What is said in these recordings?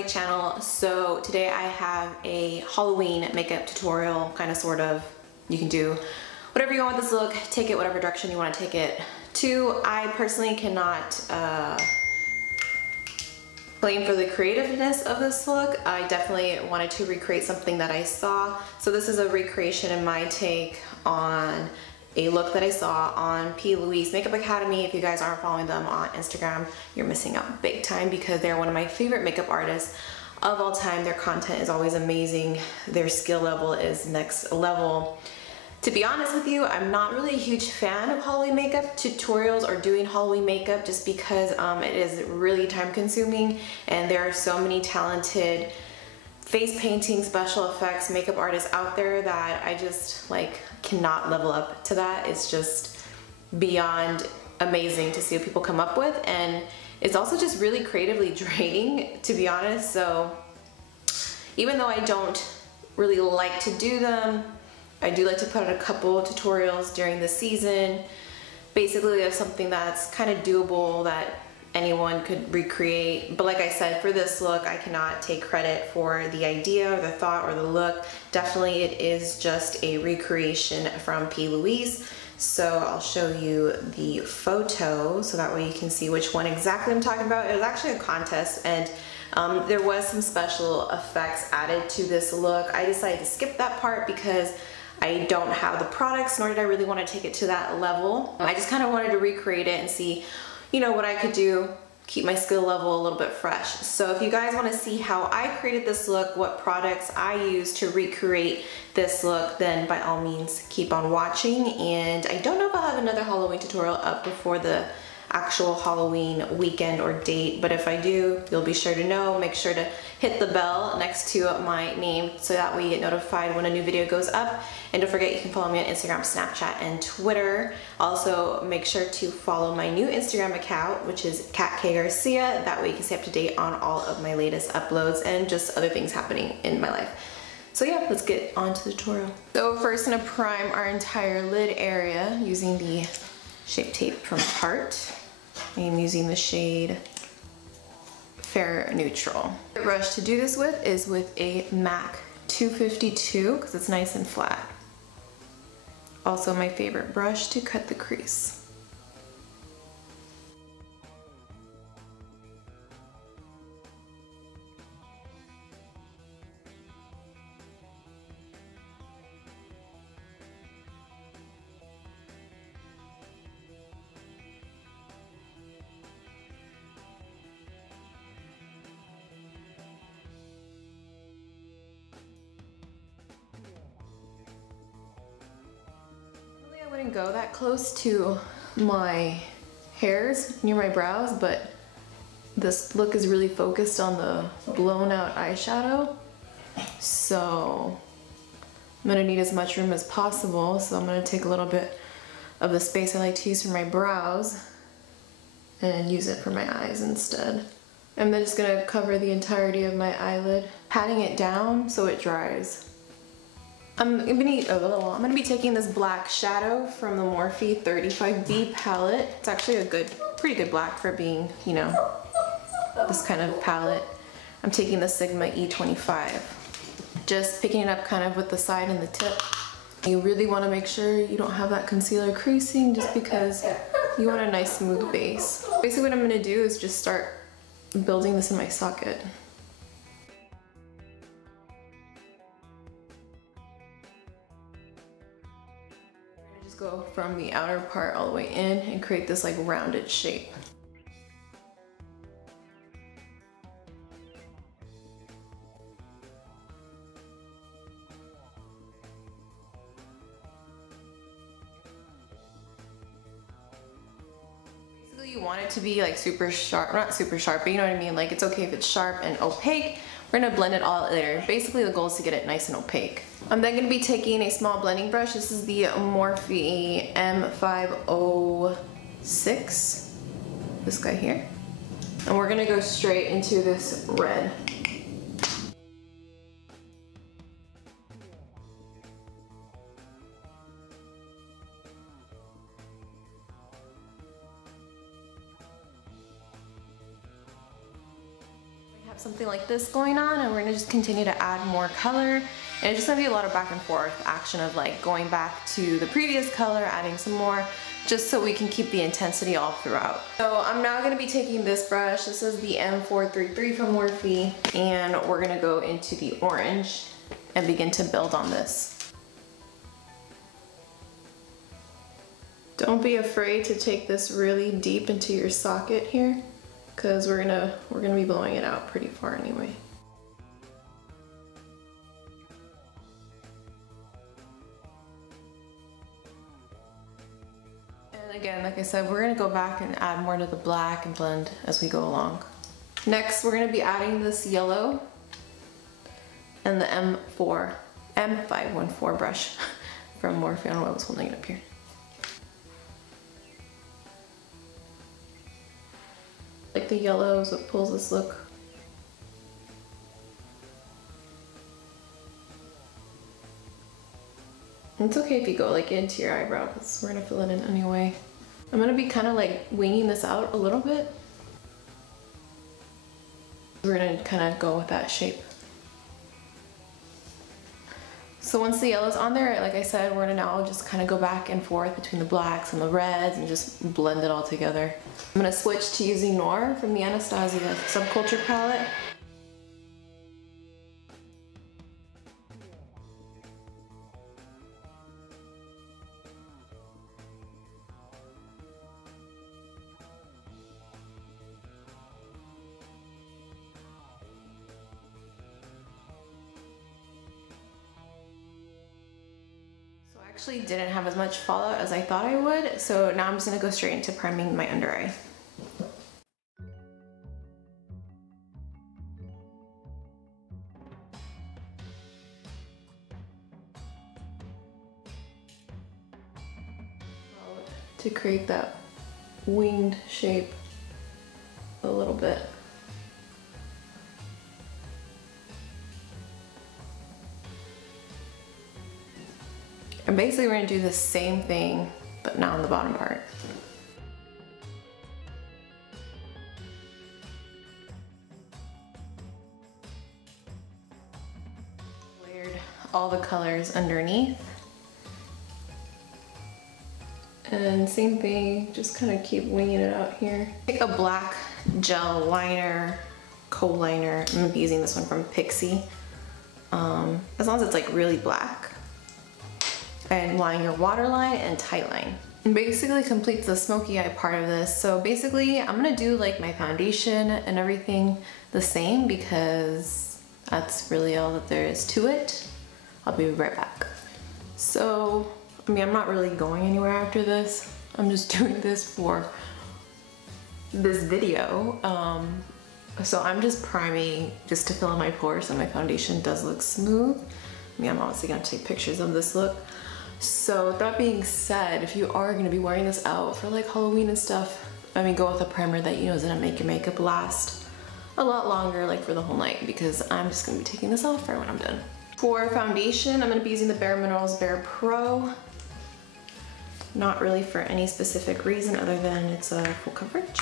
my channel. So today I have a Halloween makeup tutorial, kind of sort of. You can do whatever you want with this look, take it whatever direction you want to take it to. I personally cannot claim for the creativeness of this look. I definitely wanted to recreate something that I saw. So this is a recreation in my take on a look that I saw on Louise Makeup Academy. If you guys aren't following them on Instagram, you're missing out big time because they're one of my favorite makeup artists of all time. Their content is always amazing. Their skill level is next level. To be honest with you, I'm not really a huge fan of Halloween makeup tutorials or doing Halloween makeup just because it is really time consuming and there are so many talented face painting, special effects, makeup artists out there that I just cannot level up to that. It's just beyond amazing to see what people come up with, and it's also just really creatively draining, to be honest. So even though I don't really like to do them, I do like to put out a couple tutorials during the season. Basically of something that's kind of doable that anyone could recreate. But like I said, for this look, I cannot take credit for the idea or the thought or the look. Definitely it is just a recreation from Louise. So I'll show you the photo so that way you can see which one exactly I'm talking about. It was actually a contest, and there was some special effects added to this look. I decided to skip that part because I don't have the products, nor did I really want to take it to that level. I just kind of wanted to recreate it and see, you know, what I could do, keep my skill level a little bit fresh. So if you guys want to see how I created this look, what products I used to recreate this look, then by all means keep on watching. And I don't know if I'll have another Halloween tutorial up before the actual Halloween weekend or date, but if I do, you'll be sure to know. Make sure to hit the bell next to my name so that way you get notified when a new video goes up. And don't forget, you can follow me on Instagram, Snapchat, and Twitter. Also, make sure to follow my new Instagram account, which is katherinekrdz. That way you can stay up to date on all of my latest uploads and just other things happening in my life. So yeah, let's get on to the tutorial. So first, I'm gonna prime our entire lid area using the Shape Tape from Tarte. I am using the shade Fair Neutral. The brush to do this with is with a MAC 252 because it's nice and flat. Also my favorite brush to cut the crease. I wouldn't go that close to my hairs near my brows, but this look is really focused on the blown out eyeshadow. So I'm gonna need as much room as possible. So I'm gonna take a little bit of the space I like to use for my brows and use it for my eyes instead. I'm then just gonna cover the entirety of my eyelid, patting it down so it dries. I'm gonna be taking this black shadow from the Morphe 35B palette. It's actually a pretty good black for being, you know, this kind of palette. I'm taking the Sigma E25. Just picking it up kind of with the side and the tip. You really want to make sure you don't have that concealer creasing just because you want a nice smooth base. Basically what I'm gonna do is just start building this in my socket. Go from the outer part all the way in and create this rounded shape. Basically you want it to be super sharp, not super sharp, but you know what I mean, it's okay if it's sharp and opaque. We're gonna blend it all later. Basically the goal is to get it nice and opaque. I'm then gonna be taking a small blending brush. This is the Morphe M506, this guy here. And we're gonna go straight into this red. something like this going on, and we're gonna just continue to add more color. And it's just gonna be a lot of back and forth action of like going back to the previous color, adding some more, just so we can keep the intensity all throughout. So I'm now gonna be taking this brush. This is the M433 from Morphe, and we're gonna go into the orange and begin to build on this. Don't be afraid to take this really deep into your socket here, because we're gonna be blowing it out pretty far anyway. And again, like I said, we're gonna go back and add more to the black and blend as we go along. Next, we're gonna be adding this yellow and the M514 brush from Morphe. I don't know why I was holding it up here. Like the yellow is what pulls this look. And it's okay if you go like into your eyebrow, because we're gonna fill it in anyway. I'm gonna be kind of like winging this out a little bit. We're gonna kind of go with that shape. So once the yellow's on there, like I said, we're gonna now just kind of go back and forth between the blacks and the reds and just blend it all together. I'm gonna switch to using Noir from the Anastasia Subculture palette. Actually didn't have as much fallout as I thought I would, so now I'm just gonna go straight into priming my under eye. To create that winged shape a little bit. And basically we're gonna do the same thing, but now on the bottom part. Layered all the colors underneath. And same thing, just kind of keep winging it out here. Take a black gel liner, co-liner. I'm gonna be using this one from Pixie. As long as it's like really black. And line your waterline and tightline. And basically completes the smoky eye part of this. So basically I'm gonna do like my foundation and everything the same, because that's really all that there is to it. I'll be right back. So, I mean, I'm not really going anywhere after this. I'm just doing this for this video. So I'm just priming just to fill in my pores so my foundation does look smooth. I mean, I'm obviously gonna take pictures of this look. So that being said, if you are gonna be wearing this out for like Halloween and stuff, I mean, go with a primer that you know is gonna make your makeup last a lot longer, like for the whole night, because I'm just gonna be taking this off for when I'm done. For foundation, I'm gonna be using the Bare Minerals Bare Pro. Not really for any specific reason other than it's a full coverage.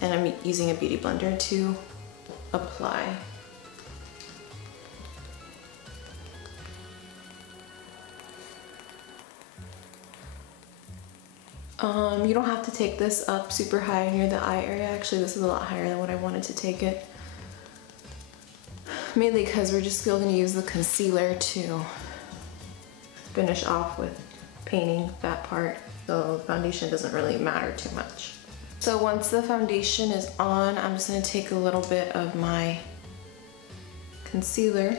And I'm using a beauty blender to apply. You don't have to take this up super high near the eye area. Actually, this is a lot higher than what I wanted to take it. Mainly because we're just still gonna use the concealer to finish off with painting that part. So foundation doesn't really matter too much. So once the foundation is on, I'm just gonna take a little bit of my concealer.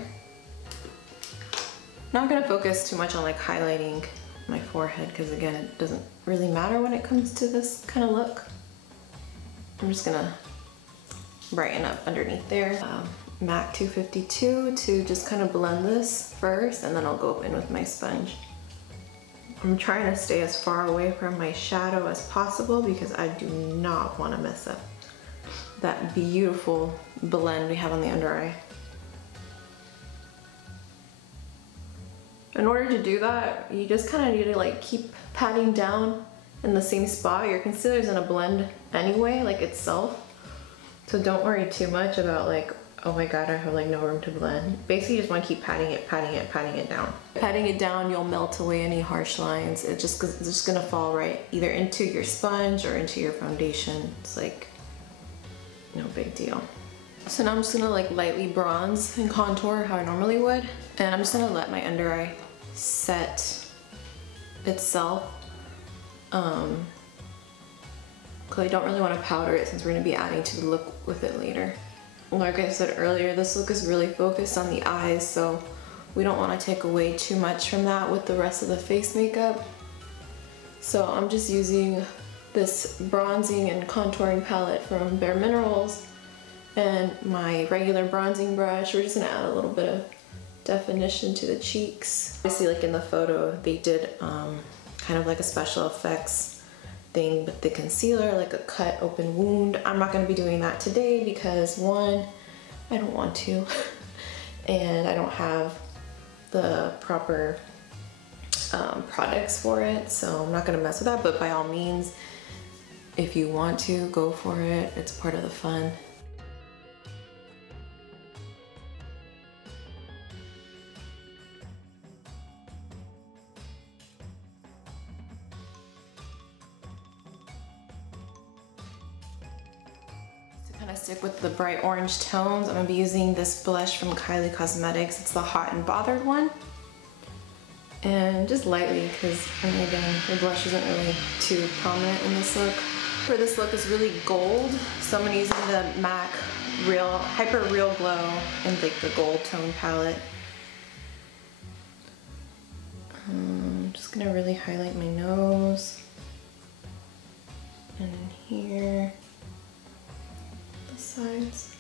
Not gonna focus too much on like highlighting my forehead, because again, it doesn't really matter when it comes to this kind of look. I'm just gonna brighten up underneath there. MAC 252 to just kind of blend this first, and then I'll go in with my sponge. I'm trying to stay as far away from my shadow as possible because I do not want to mess up that beautiful blend we have on the under eye. In order to do that, you just kind of need to like keep patting down in the same spot. Your concealer is gonna blend anyway, like itself. So don't worry too much about like, Oh my god, I have like no room to blend. Basically, you just want to keep patting it down. Patting it down, you'll melt away any harsh lines. It's just gonna fall right either into your sponge or into your foundation. It's like no big deal. So now I'm just gonna like lightly bronze and contour how I normally would. And I'm just gonna let my under eye set itself. Because I don't really want to powder it since we're gonna be adding to the look with it later. Like I said earlier, this look is really focused on the eyes, so we don't want to take away too much from that with the rest of the face makeup. So I'm just using this bronzing and contouring palette from Bare Minerals and my regular bronzing brush. We're just gonna add a little bit of definition to the cheeks. Obviously, like in the photo, they did kind of like a special effects thing with the concealer, like a cut open wound. I'm not gonna be doing that today because one, I don't want to, and I don't have the proper products for it, so I'm not gonna mess with that. But by all means, if you want to, go for it. It's part of the fun. Kind of stick with the bright orange tones, I'm going to be using this blush from Kylie Cosmetics. It's the Hot and Bothered one. And just lightly, because again, the blush isn't really too prominent in this look. For this look is really gold, so I'm going to be using the MAC Hyper Real Glow in like the gold tone palette. I'm just going to really highlight my nose. And here. Sides.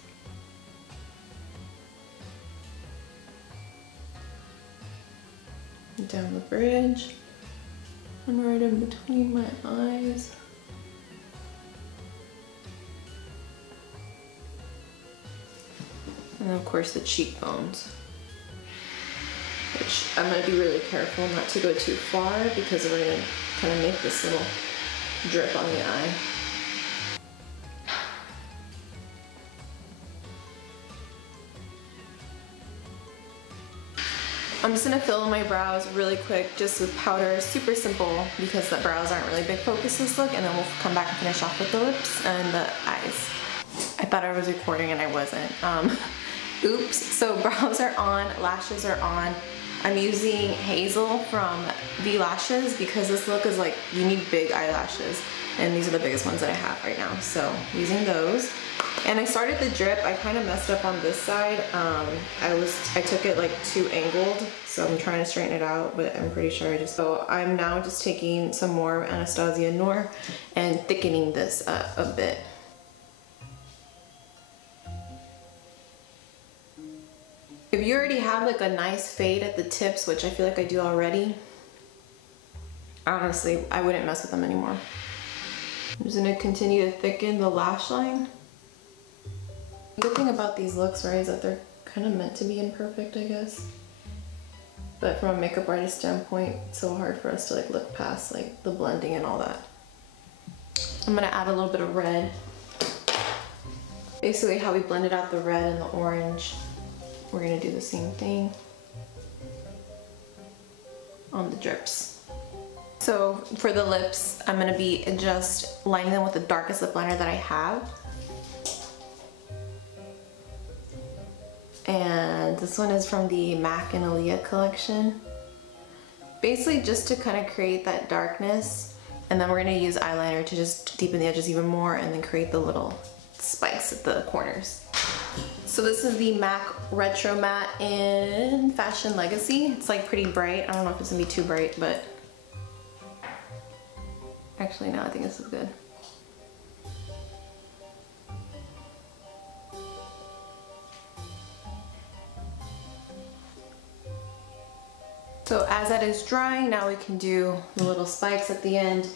Down the bridge and right in between my eyes. And of course the cheekbones, which I'm going to be really careful not to go too far because we're going to kind of make this little drip on the eye. I'm just gonna fill in my brows really quick, just with powder, super simple, because the brows aren't really big focus this look, and then we'll come back and finish off with the lips and the eyes. I thought I was recording and I wasn't. Oops, so brows are on, lashes are on. I'm using Hazel from V Lashes because this look is like, you need big eyelashes, and these are the biggest ones that I have right now, so using those. And I started the drip, I kind of messed up on this side. I took it like too angled, so I'm trying to straighten it out, but I'm pretty sure so I'm now just taking some more Anastasia Noor and thickening this up a bit. If you already have like a nice fade at the tips, which I feel like I do already, honestly, I wouldn't mess with them anymore. I'm just gonna continue to thicken the lash line. The good thing about these looks, right, is that they're kind of meant to be imperfect, I guess. But from a makeup artist standpoint, it's so hard for us to like look past like the blending and all that. I'm gonna add a little bit of red. Basically how we blended out the red and the orange, we're gonna do the same thing on the drips. So for the lips, I'm gonna be just lining them with the darkest lip liner that I have. And this one is from the MAC and Aaliyah collection. Basically just to kind of create that darkness, and then we're gonna use eyeliner to just deepen the edges even more and then create the little spikes at the corners. So this is the MAC Retro Matte in Fashion Legacy. It's like pretty bright. I don't know if it's gonna be too bright, but actually no, I think this is good. So as that is drying, now we can do the little spikes at the end.